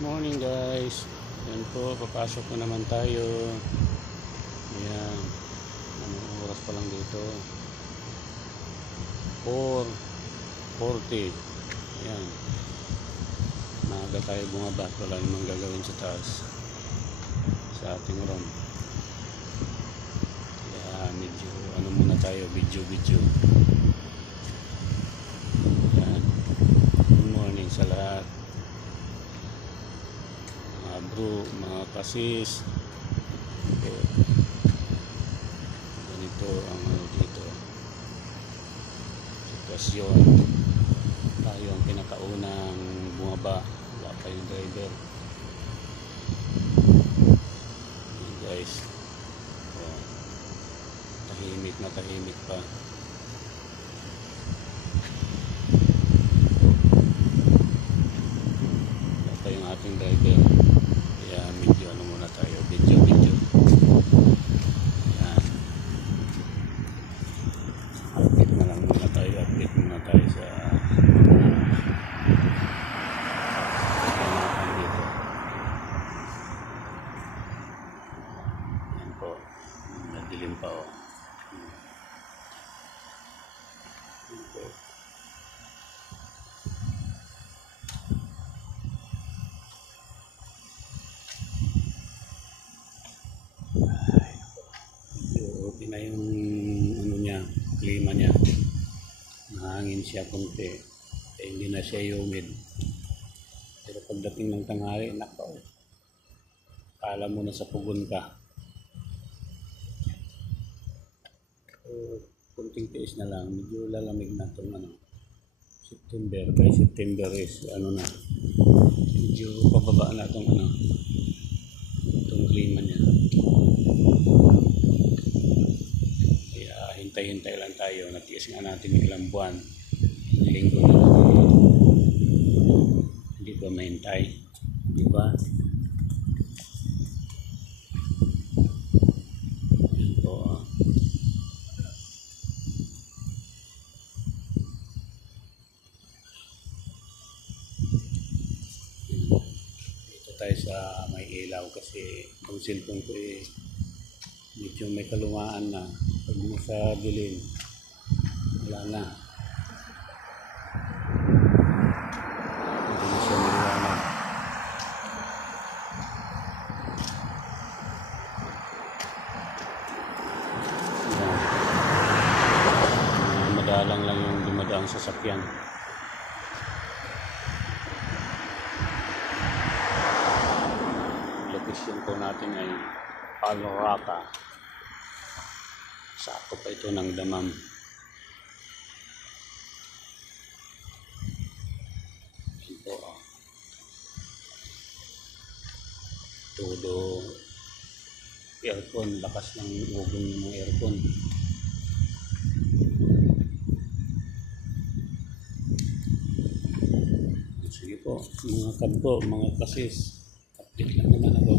Morning guys. Yan po, papasok na naman tayo. Ayan. Anong oras pa lang dito? 4:40. Ayan. Maaga tayo bumaba. Wala namang gagawin sa taas. Sa ating room. Kaya medyo ano muna tayo, video. Ayan. Good morning sa lahat. Bro, mga kasis, ganito ang ano dito sitwasyon. Tayo ang pinakaunang bumaba, wala pa yung driver. Ayan guys, tahimik pa. Wala pa yung ating driver. Kaya medyo ano muna tayo, video. Yan. Update muna tayo sa dito. Yan po, nadilim pa o. Yan po. Okay na yung ano niya, klima niya. Mahangin siya konti. Hindi na siya humid. Pero pagdating ng tanghali, nakaw. Kala mo na sa pugon ka. So, kunting tiis na lang. Medyo lalamig na itong ano. September. By September is ano na. Medyo pababa na itong ano. Itong klima niya. Hintay lang tayo. Natiis nga natin yung ilang buwan. Linggo na lang. Hindi ba mahintay? Di ba? Yan po. Dito tayo sa may ilaw kasi ang cellphone ko medyo may kalumaan na. Pag nasa dilim, wala na. Hindi na siya maliwanag. Madalang lang yung dumadaang sasakyan. Location po natin ay Alorata. Sakop pa ito ng Damam. Ito todo aircon, lakas ng ugong ng aircon. Sige po mga kabro, mga kasis, update lang naman ako.